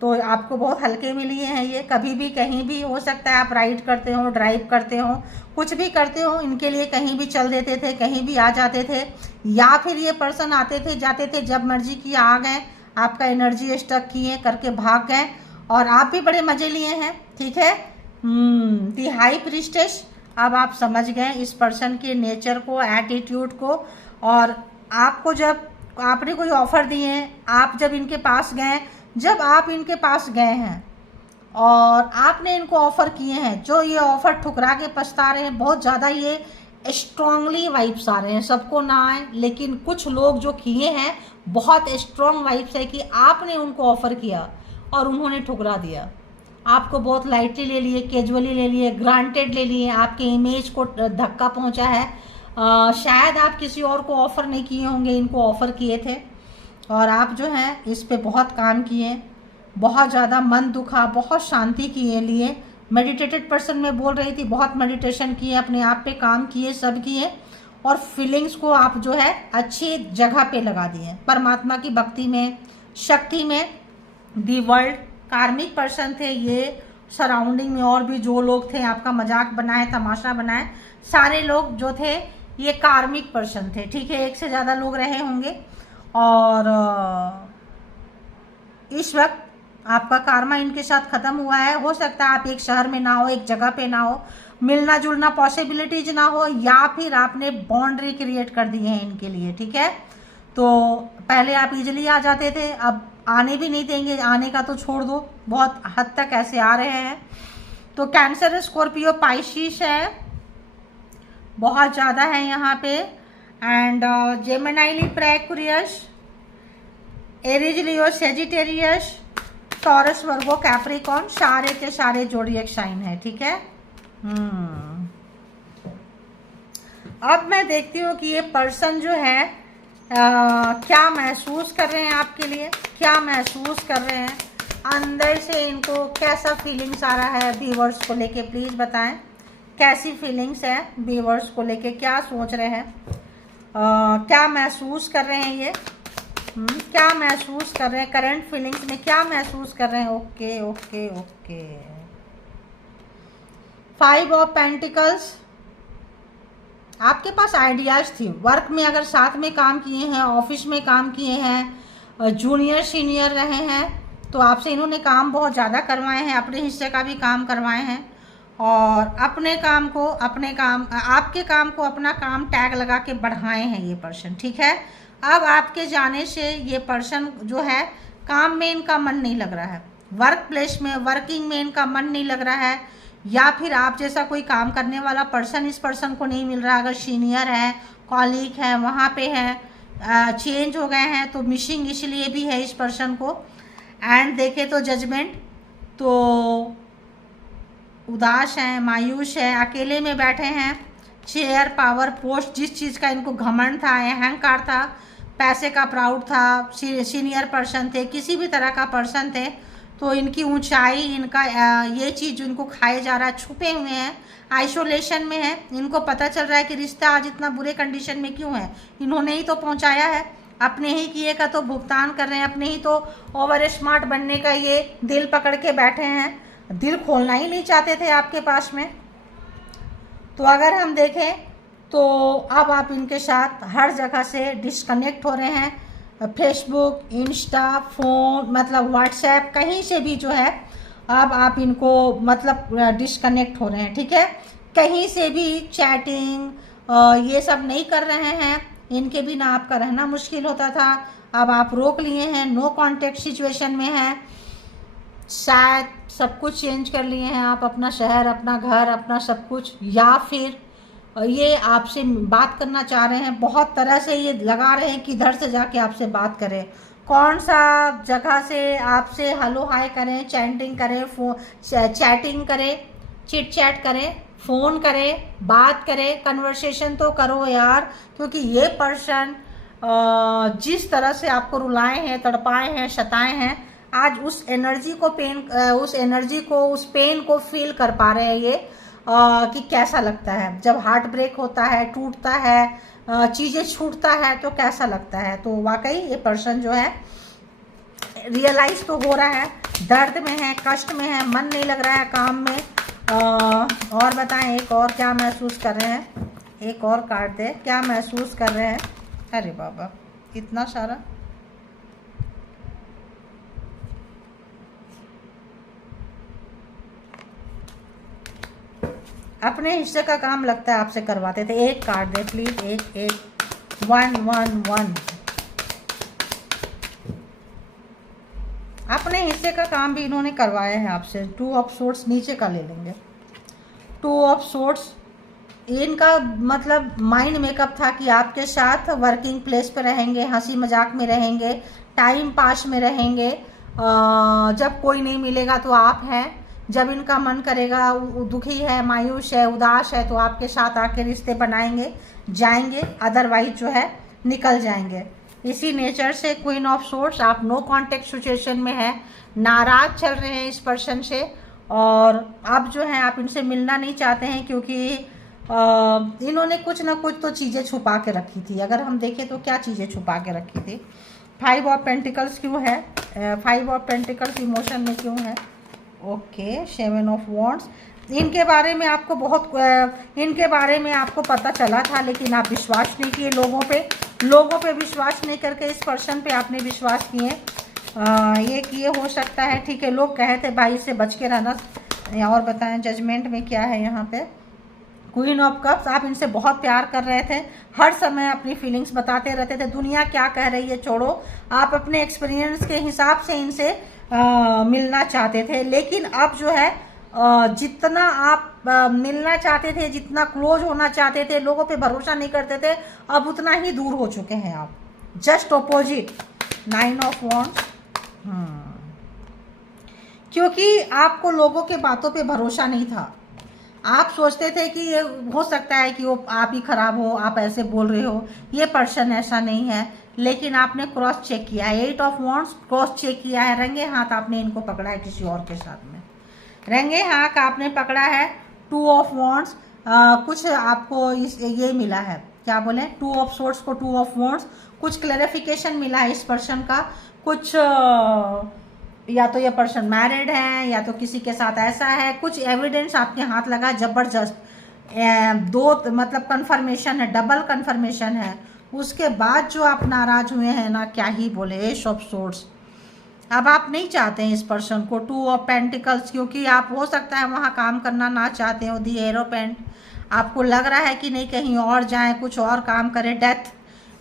तो आपको बहुत हल्के में लिए हैं ये। कभी भी कहीं भी हो सकता है, आप राइड करते हो, ड्राइव करते हो, कुछ भी करते हो, इनके लिए कहीं भी चल देते थे, कहीं भी आ जाते थे, या फिर ये पर्सन आते थे जाते थे, जब मर्जी किया आ गए, आपका एनर्जी स्टक किए करके भाग गए, और आप भी बड़े मज़े लिए हैं, ठीक है। दी हाई प्रीस्टेस, अब आप समझ गए इस पर्सन के नेचर को, एटीट्यूड को। और आपको जब आपने कोई ऑफ़र दिए हैं, आप जब इनके पास गए, जब आप इनके पास गए हैं और आपने इनको ऑफ़र किए हैं, जो ये ऑफ़र ठुकरा के पछता रहे हैं, बहुत ज़्यादा ये स्ट्रॉन्गली वाइब्स आ रहे हैं। सबको ना आए, लेकिन कुछ लोग जो किए हैं बहुत स्ट्रॉन्ग वाइब्स है कि आपने उनको ऑफ़र किया और उन्होंने ठुकरा दिया, आपको बहुत लाइटली ले लिए, कैजुअली ले लिए, ग्रांटेड ले लिए, आपके इमेज को धक्का पहुंचा है। शायद आप किसी और को ऑफ़र नहीं किए होंगे, इनको ऑफ़र किए थे, और आप जो है इस पे बहुत काम किए, बहुत ज़्यादा मन दुखा, बहुत शांति किए लिए। मेडिटेटेड पर्सन में बोल रही थी, बहुत मेडिटेशन किए, अपने आप पे काम किए, सब किए, और फीलिंग्स को आप जो है अच्छी जगह पे लगा दिए, परमात्मा की भक्ति में, शक्ति में। दी वर्ल्ड कार्मिक पर्सन थे ये। सराउंडिंग में और भी जो लोग थे, आपका मजाक बनाए, तमाशा बनाए, सारे लोग जो थे ये कार्मिक पर्सन थे, ठीक है। एक से ज़्यादा लोग रहे होंगे, और इस वक्त आपका कार्मा इनके साथ ख़त्म हुआ है। हो सकता है आप एक शहर में ना हो, एक जगह पे ना हो, मिलना जुलना पॉसिबिलिटीज ना हो, या फिर आपने बाउंड्री क्रिएट कर दी है इनके लिए, ठीक है। तो पहले आप इजीली आ जाते थे, अब आने भी नहीं देंगे, आने का तो छोड़ दो, बहुत हद तक ऐसे आ रहे हैं। तो कैंसर, स्कॉर्पियो, पाइशिस है, बहुत ज़्यादा है यहाँ पे, and Gemini, Libra, Aquarius, Aries, Leo, Sagittarius, taurus, Virgo, Capricorn, सारे के सारे जोडिएक साइन है, ठीक है। हम्म, अब मैं देखती हूँ कि ये पर्सन जो है क्या महसूस कर रहे हैं आपके लिए, क्या महसूस कर रहे हैं अंदर से, इनको कैसा फीलिंग्स आ रहा है व्यूअर्स को लेके, प्लीज़ बताएं कैसी फीलिंग्स है व्यूअर्स को लेके, क्या सोच रहे हैं, क्या महसूस कर रहे हैं ये, क्या महसूस कर रहे हैं करंट फीलिंग्स में, क्या महसूस कर रहे हैं। Okay okay okay, 5 of pentacles, आपके पास आइडियाज थी, वर्क में अगर साथ में काम किए हैं, ऑफिस में काम किए हैं, जूनियर सीनियर रहे हैं, तो आपसे इन्होंने काम बहुत ज़्यादा करवाए हैं, अपने हिस्से का भी काम करवाए हैं, और अपने काम को, अपने काम, आपके काम को अपना काम टैग लगा के बढ़ाए हैं ये पर्सन, ठीक है। अब आपके जाने से ये पर्सन जो है काम में इनका मन नहीं लग रहा है, वर्क प्लेस में, वर्किंग में इनका मन नहीं लग रहा है, या फिर आप जैसा कोई काम करने वाला पर्सन इस पर्सन को नहीं मिल रहा। अगर सीनियर है, कॉलीग है, वहाँ पे है, चेंज हो गए हैं, तो मिसिंग इसलिए भी है इस पर्सन को। एंड देखे तो जजमेंट, तो उदास है, मायूस है, अकेले में बैठे हैं, चेयर, पावर, पोस्ट, जिस चीज़ का इनको घमंड था, अहंकार था, पैसे का प्राउड था, सीनियर पर्सन थे, किसी भी तरह का पर्सन थे, तो इनकी ऊंचाई, इनका ये चीज़ जो इनको खाए जा रहा है, छुपे हुए हैं, आइसोलेशन में है, इनको पता चल रहा है कि रिश्ता आज इतना बुरे कंडीशन में क्यों है, इन्होंने ही तो पहुंचाया है, अपने ही किए का तो भुगतान कर रहे हैं, अपने ही तो ओवर स्मार्ट बनने का ये दिल पकड़ के बैठे हैं, दिल खोलना ही नहीं चाहते थे आपके पास में। तो अगर हम देखें तो अब आप इनके साथ हर जगह से डिस्कनेक्ट हो रहे हैं, फेसबुक, इंस्टा, फोन, मतलब व्हाट्सएप, कहीं से भी जो है अब आप इनको मतलब डिस्कनेक्ट हो रहे हैं, ठीक है। कहीं से भी चैटिंग ये सब नहीं कर रहे हैं, इनके बिना आपका रहना मुश्किल होता था, अब आप रोक लिए हैं, नो कांटेक्ट सिचुएशन में हैं, शायद सब कुछ चेंज कर लिए हैं आप, अपना शहर, अपना घर, अपना सब कुछ, या फिर ये आपसे बात करना चाह रहे हैं, बहुत तरह से ये लगा रहे हैं कि इधर से जाके आपसे बात करें, कौन सा जगह से आपसे हेलो हाय करें, चैटिंग करें, चैटिंग करें, चिट चैट करें, फ़ोन करें, बात करें, कन्वर्सेशन तो करो यार, क्योंकि ये पर्सन जिस तरह से आपको रुलाए हैं, तड़पाए हैं, सताए हैं, आज उस एनर्जी को उस पेन को फील कर पा रहे हैं ये, कि कैसा लगता है जब हार्ट ब्रेक होता है, टूटता है, चीज़ें छूटता है, तो कैसा लगता है। तो वाकई ये पर्सन जो है रियलाइज तो हो रहा है, दर्द में है, कष्ट में है, मन नहीं लग रहा है काम में। और बताएं एक और क्या महसूस कर रहे हैं, एक और कार्ड दे, क्या महसूस कर रहे हैं। अरे बाबा इतना सारा, अपने हिस्से का काम लगता है आपसे करवाते थे। एक कार्ड दे प्लीज, एक 111, अपने हिस्से का काम भी इन्होंने करवाया है आपसे। 2 ऑफ सोर्ट्स नीचे का ले लेंगे, 2 ऑफ सोर्ट्स, इनका मतलब माइंड मेकअप था कि आपके साथ वर्किंग प्लेस पे रहेंगे, हंसी मजाक में रहेंगे, टाइम पास में रहेंगे, जब कोई नहीं मिलेगा तो आप हैं, जब इनका मन करेगा, दुखी है, मायूस है, उदास है, तो आपके साथ आके रिश्ते बनाएंगे, जाएंगे, अदरवाइज जो है निकल जाएंगे। इसी नेचर से क्वीन ऑफ सोर्ट्स, आप नो कांटेक्ट सिचुएशन में है, नाराज चल रहे हैं इस पर्सन से, और अब जो है आप इनसे मिलना नहीं चाहते हैं, क्योंकि इन्होंने कुछ ना कुछ तो चीज़ें छुपा के रखी थी। अगर हम देखें तो क्या चीज़ें छुपा के रखी थी। 5 ऑफ पेंटिकल्स क्यों है, 5 ऑफ पेंटिकल्स इमोशन में क्यों है। ओके 7 ऑफ वॉन्ड्स, इनके बारे में आपको इनके बारे में आपको पता चला था, लेकिन आप विश्वास नहीं किए लोगों पे विश्वास नहीं करके इस पर्सन पे आपने विश्वास किए। ये किए हो सकता है, ठीक है, लोग कहे थे भाई से बच के रहना। और बताएं जजमेंट में क्या है यहाँ पे। क्वीन ऑफ कप्स, आप इनसे बहुत प्यार कर रहे थे, हर समय अपनी फीलिंग्स बताते रहते थे, दुनिया क्या कह रही है छोड़ो, आप अपने एक्सपीरियंस के हिसाब से इनसे मिलना चाहते थे। लेकिन अब जो है जितना आप मिलना चाहते थे, जितना क्लोज होना चाहते थे, लोगों पे भरोसा नहीं करते थे, अब उतना ही दूर हो चुके हैं आप, जस्ट ऑपोजिट 9 ऑफ वॉन्ड्स। क्योंकि आपको लोगों के बातों पे भरोसा नहीं था, आप सोचते थे कि ये हो सकता है कि वो आप ही खराब हो, आप ऐसे बोल रहे हो, ये पर्सन ऐसा नहीं है, लेकिन आपने क्रॉस चेक किया है, 8 ऑफ वॉन्ड्स क्रॉस चेक किया है, रंगे हाथ आपने इनको पकड़ा है किसी और के साथ में, रंगे हाथ आपने पकड़ा है 2 ऑफ वॉन्ड्स। कुछ आपको ये मिला है, क्या बोले, 2 ऑफ सोर्ड्स को 2 ऑफ वॉन्ड्स, कुछ क्लैरिफिकेशन मिला है इस पर्सन का, कुछ या तो ये पर्सन मैरिड है या तो किसी के साथ ऐसा है, कुछ एविडेंस आपके हाथ लगा जबरदस्त, दो मतलब कंफर्मेशन है, डबल कंफर्मेशन है। उसके बाद जो आप नाराज हुए हैं ना, क्या ही बोले, एश ऑफ सोर्ड्स। अब आप नहीं चाहते हैं इस पर्सन को, 2 ऑफ पेंटिकल्स, क्योंकि आप हो सकता है वहाँ काम करना ना चाहते हो, दी एरोपेंट, आपको लग रहा है कि नहीं कहीं और जाएं, कुछ और काम करें, डेथ,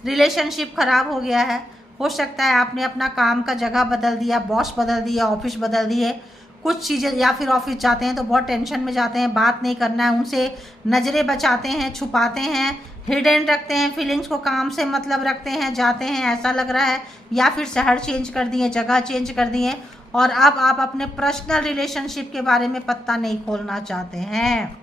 रिलेशनशिप खराब हो गया है, हो सकता है आपने अपना काम का जगह बदल दिया, बॉस बदल दिया, ऑफिस बदल दिए, कुछ चीज़ें, या फिर ऑफिस जाते हैं तो बहुत टेंशन में जाते हैं, बात नहीं करना है उनसे, नज़रें बचाते हैं, छुपाते हैं, हिडन रखते हैं, फीलिंग्स को काम से मतलब रखते हैं, जाते हैं ऐसा लग रहा है, या फिर शहर चेंज कर दिए, जगह चेंज कर दिए, और अब आप अपने पर्सनल रिलेशनशिप के बारे में पत्ता नहीं खोलना चाहते हैं,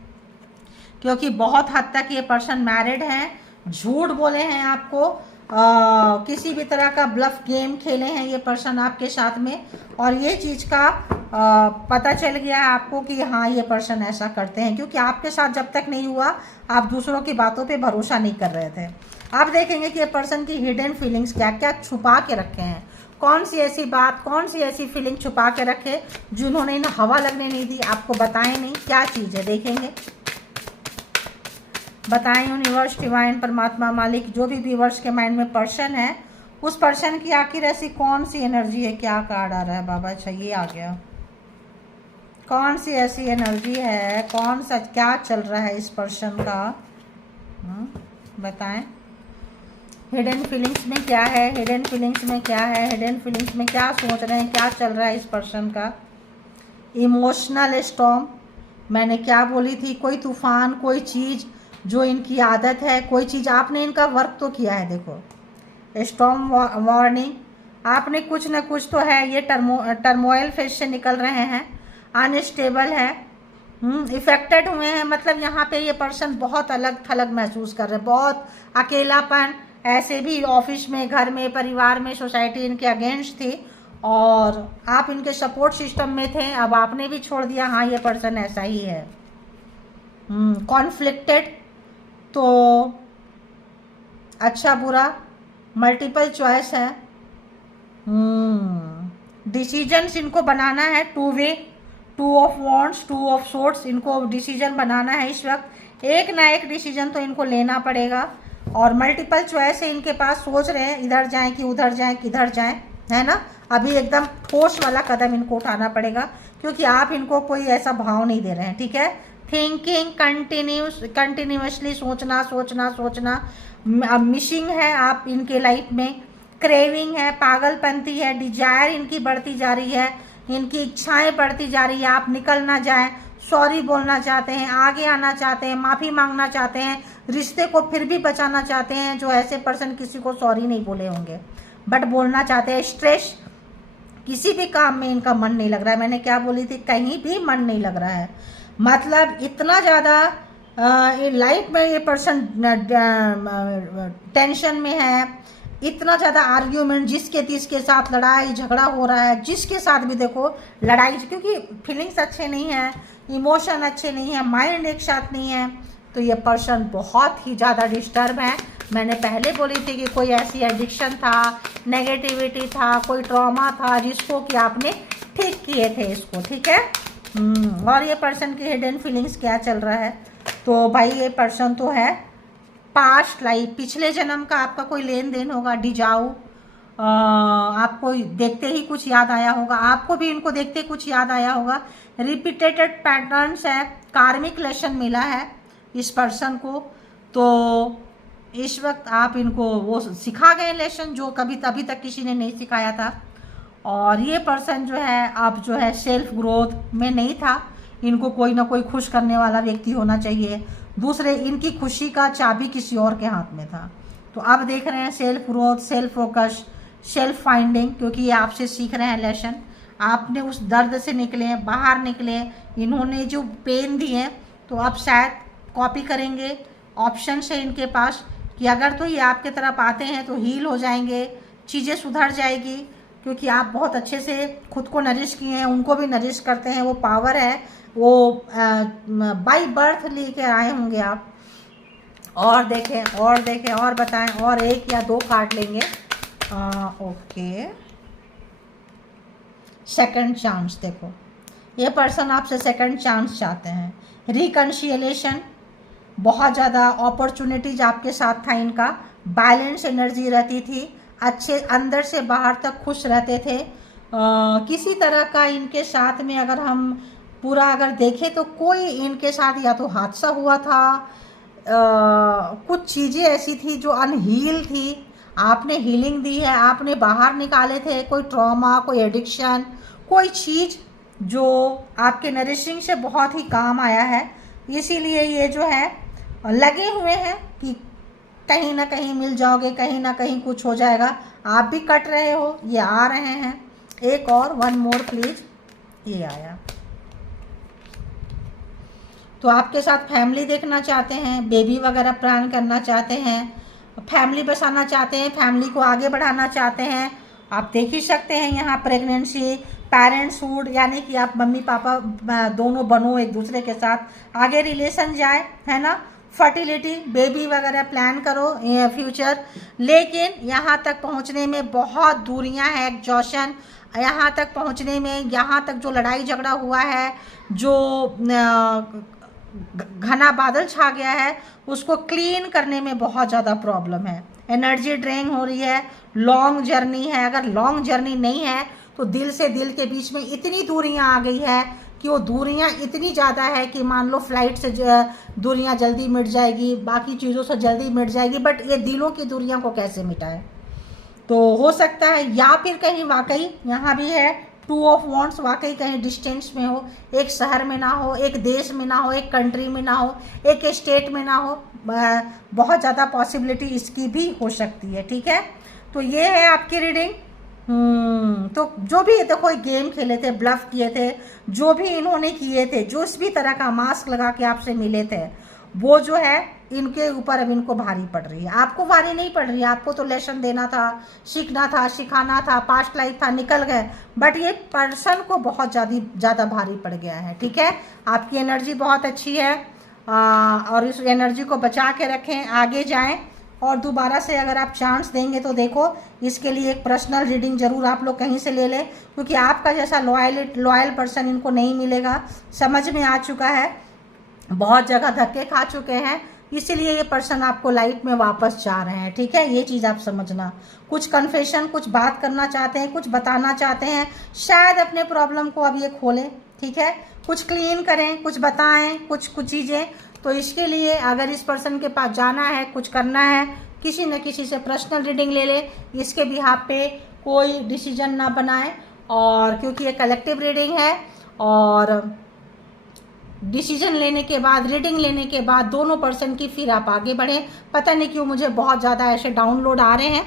क्योंकि बहुत हद तक ये पर्सन मैरिड हैं, झूठ बोले हैं आपको, किसी भी तरह का ब्लफ गेम खेले हैं ये पर्सन आपके साथ में, और ये चीज़ का पता चल गया है आपको कि हाँ ये पर्सन ऐसा करते हैं, क्योंकि आपके साथ जब तक नहीं हुआ आप दूसरों की बातों पे भरोसा नहीं कर रहे थे। आप देखेंगे कि ये पर्सन की हिडन फीलिंग्स क्या क्या छुपा के रखे हैं, कौन सी ऐसी बात, कौन सी ऐसी फीलिंग छुपा के रखे जिन्होंने इन्हें हवा लगने नहीं दी, आपको बताएं नहीं, क्या चीज़ है, देखेंगे, बताएं यूनिवर्स, डिवाइन, परमात्मा, मालिक, जो भी व्यूअर्स के माइंड में पर्सन है, उस पर्सन की आखिर ऐसी कौन सी एनर्जी है, क्या कार्ड आ रहा है बाबा, अच्छा ये आ गया, कौन सी ऐसी एनर्जी है, कौन सा क्या चल रहा है इस पर्सन का, बताएं, हिडन फीलिंग्स में क्या है, हिडन फीलिंग्स में क्या है, हिडन फीलिंग्स में क्या सोच रहे हैं, क्या चल रहा है इस पर्सन का, इमोशनल स्टॉर्म, मैंने क्या बोली थी, कोई तूफान, कोई चीज़ जो इनकी आदत है, कोई चीज़ आपने इनका वर्क तो किया है, देखो स्टॉर्म वार्निंग, आपने कुछ ना कुछ तो है, ये टर्मोइल फेज से निकल रहे हैं, अनस्टेबल है, इफेक्टेड हुए हैं, मतलब यहाँ पे ये पर्सन बहुत अलग थलग महसूस कर रहे हैं, बहुत अकेलापन, ऐसे भी ऑफिस में, घर में, परिवार में, सोसाइटी इनके अगेंस्ट थी, और आप इनके सपोर्ट सिस्टम में थे, अब आपने भी छोड़ दिया, हाँ ये पर्सन ऐसा ही है, कॉन्फ्लिक्टेड, तो अच्छा बुरा, मल्टीपल चॉइस है, डिसीजंस इनको बनाना है, 2 वे, 2 ऑफ वॉन्ड्स, 2 ऑफ सोर्ड्स, इनको डिसीजन बनाना है इस वक्त, एक ना एक डिसीजन तो इनको लेना पड़ेगा, और मल्टीपल चॉइस है इनके पास, सोच रहे हैं इधर जाएं कि उधर जाएं, किधर जाएं, है ना, अभी एकदम ठोस वाला कदम इनको उठाना पड़ेगा, क्योंकि आप इनको कोई ऐसा भाव नहीं दे रहे हैं, ठीक है, थिंकिंग कंटिन्यूसली, सोचना सोचना सोचना, मिसिंग है आप इनके लाइफ में, क्रेविंग है, पागलपंती है, डिजायर इनकी बढ़ती जा रही है, इनकी इच्छाएं बढ़ती जा रही है, आप निकल ना जाए, सॉरी बोलना चाहते हैं, आगे आना चाहते हैं, माफ़ी मांगना चाहते हैं, रिश्ते को फिर भी बचाना चाहते हैं, जो ऐसे पर्सन किसी को सॉरी नहीं बोले होंगे बट बोलना चाहते हैं, स्ट्रेस, किसी भी काम में इनका मन नहीं लग रहा है, मैंने क्या बोली थी, कहीं भी मन नहीं लग रहा है, मतलब इतना ज़्यादा लाइफ में ये पर्सन टेंशन में है, इतना ज़्यादा आर्ग्यूमेंट, जिसके तिसके साथ लड़ाई झगड़ा हो रहा है, जिसके साथ भी देखो लड़ाई, क्योंकि फीलिंग्स अच्छे नहीं है, इमोशन अच्छे नहीं है, माइंड एक साथ नहीं है, तो ये पर्सन बहुत ही ज़्यादा डिस्टर्ब है। मैंने पहले बोली थी कि कोई ऐसी एडिक्शन था, नेगेटिविटी था, कोई ट्रॉमा था जिसको कि आपने ठीक किए थे इसको, ठीक है। और ये पर्सन की हिडन फीलिंग्स क्या चल रहा है, तो भाई ये पर्सन तो है पास्ट लाइफ, पिछले जन्म का आपका कोई लेन देन होगा, डिजाऊ, आपको देखते ही कुछ याद आया होगा, आपको भी इनको देखते कुछ याद आया होगा, रिपीटेड पैटर्न्स है, कार्मिक लेसन मिला है इस पर्सन को, तो इस वक्त आप इनको वो सिखा गए लेसन जो कभी तभी तक किसी ने नहीं सिखाया था। और ये पर्सन जो है अब जो है सेल्फ ग्रोथ में नहीं था, इनको कोई ना कोई खुश करने वाला व्यक्ति होना चाहिए, दूसरे इनकी खुशी का चाबी किसी और के हाथ में था, तो अब देख रहे हैं self growth, self focus, self finding, क्योंकि ये आपसे सीख रहे हैं लेसन, आपने उस दर्द से निकले, बाहर निकले, इन्होंने जो पेन दिए तो आप शायद कॉपी करेंगे, ऑप्शन है इनके पास कि अगर तो ये आपके तरफ आते हैं तो हील हो जाएंगे, चीज़ें सुधर जाएगी, क्योंकि आप बहुत अच्छे से खुद को नरिश किए हैं, उनको भी नरिश करते हैं, वो पावर है, वो बाई बर्थ लेके आए होंगे आप। और देखें और बताएं, और एक या दो कार्ड लेंगे। Okay, second chance. देखो ये पर्सन आपसे सेकंड चांस चाहते हैं, रिकन्सिलिएशन, बहुत ज़्यादा अपॉर्चुनिटीज आपके साथ था इनका, बैलेंस एनर्जी रहती थी, अच्छे अंदर से बाहर तक खुश रहते थे। किसी तरह का इनके साथ में अगर हम पूरा अगर देखें तो कोई इनके साथ या तो हादसा हुआ था, कुछ चीज़ें ऐसी थी जो अनहील थी, आपने हीलिंग दी है, आपने बाहर निकाले थे, कोई ट्रॉमा, कोई एडिक्शन, कोई चीज़ जो आपके नरिशिंग से बहुत ही काम आया है। इसीलिए ये जो है लगे हुए हैं कि कहीं ना कहीं मिल जाओगे, कहीं ना कहीं कुछ हो जाएगा। आप भी कट रहे हो, ये आ रहे हैं। एक और, वन मोर प्लीज। ये आया। तो आपके साथ फैमिली देखना चाहते हैं, बेबी वगैरह प्लान करना चाहते हैं, फैमिली बसाना चाहते हैं, फैमिली को आगे बढ़ाना चाहते हैं। आप देख ही सकते हैं यहाँ प्रेगनेंसी, पेरेंट्सहुड, यानी कि आप मम्मी पापा दोनों बनो एक दूसरे के साथ, आगे रिलेशन जाए, है ना, फर्टिलिटी, बेबी वगैरह प्लान करो फ्यूचर। लेकिन यहाँ तक पहुँचने में बहुत दूरियाँ हैं, एग्जॉशन, यहाँ तक पहुँचने में, यहाँ तक जो लड़ाई झगड़ा हुआ है, जो घना बादल छा गया है, उसको क्लीन करने में बहुत ज़्यादा प्रॉब्लम है, एनर्जी ड्रेन हो रही है, लॉन्ग जर्नी है। अगर लॉन्ग जर्नी नहीं है तो दिल से दिल के बीच में इतनी दूरियां आ गई है कि वो दूरियां इतनी ज़्यादा है कि मान लो फ्लाइट से दूरियां जल्दी मिट जाएगी, बाकी चीज़ों से जल्दी मिट जाएगी, बट ये दिलों की दूरियां को कैसे मिटाए। तो हो सकता है या फिर कहीं वाकई यहाँ भी है टू ऑफ वॉन्ड्स, वाकई कहीं डिस्टेंस में हो, एक शहर में ना हो, एक देश में ना हो, एक कंट्री में ना हो, एक स्टेट में ना हो, बहुत ज़्यादा पॉसिबिलिटी इसकी भी हो सकती है। ठीक है, तो ये है आपकी रीडिंग। तो जो भी देखो गेम खेले थे, ब्लफ किए थे, जो भी इन्होंने किए थे, जो इस भी तरह का मास्क लगा के आपसे मिले थे, वो जो है इनके ऊपर अब इनको भारी पड़ रही है। आपको भारी नहीं पड़ रही है, आपको तो लेसन देना था, सीखना था, सिखाना था, पास्ट लाइफ था, निकल गए, बट ये पर्सन को बहुत ज़्यादा भारी पड़ गया है। ठीक है, आपकी एनर्जी बहुत अच्छी है, और इस एनर्जी को बचा के रखें, आगे जाएं। और दोबारा से अगर आप चांस देंगे तो देखो, इसके लिए एक पर्सनल रीडिंग ज़रूर आप लोग कहीं से ले लें, क्योंकि आपका जैसा लॉयल पर्सन इनको नहीं मिलेगा। समझ में आ चुका है, बहुत जगह धक्के खा चुके हैं, इसीलिए ये पर्सन आपको लाइफ में वापस चाह रहे हैं। ठीक है, ये चीज़ आप समझना। कुछ कन्फेशन, कुछ बात करना चाहते हैं, कुछ बताना चाहते हैं, शायद अपने प्रॉब्लम को अब ये खोलें। ठीक है, कुछ क्लीन करें, कुछ बताएं, कुछ चीज़ें। तो इसके लिए अगर इस पर्सन के पास जाना है, कुछ करना है, किसी न किसी से पर्सनल रीडिंग ले ले, इसके बिहाफ पे कोई डिसीजन ना बनाए। और क्योंकि ये कलेक्टिव रीडिंग है, और डिसीजन लेने के बाद, रीडिंग लेने के बाद दोनों पर्सन की फिर आप आगे बढ़ें। पता नहीं क्यों मुझे बहुत ज़्यादा ऐसे डाउनलोड आ रहे हैं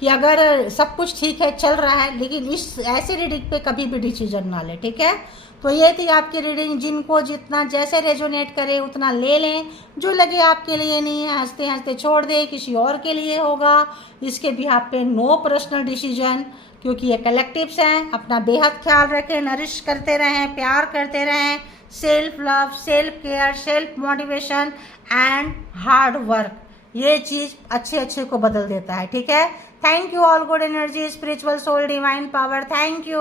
कि अगर सब कुछ ठीक है, चल रहा है, लेकिन इस ऐसे रीडिंग पे कभी भी डिसीजन ना ले। ठीक है, तो ये थी आपकी रीडिंग। जिनको जितना जैसे रेजोनेट करे उतना ले लें, जो लगे आपके लिए नहीं है हंसते हंसते छोड़ दे, किसी और के लिए होगा। इसके बिहाफ पे नो पर्सनल डिसीजन, क्योंकि ये कलेक्टिव्स हैं। अपना बेहद ख्याल रखें, नरिश करते रहें, प्यार करते रहें, self love, self care, self motivation and hard work, ये चीज़ अच्छे को बदल देता है। ठीक है, thank you all, good energy, spiritual soul, divine power, thank you.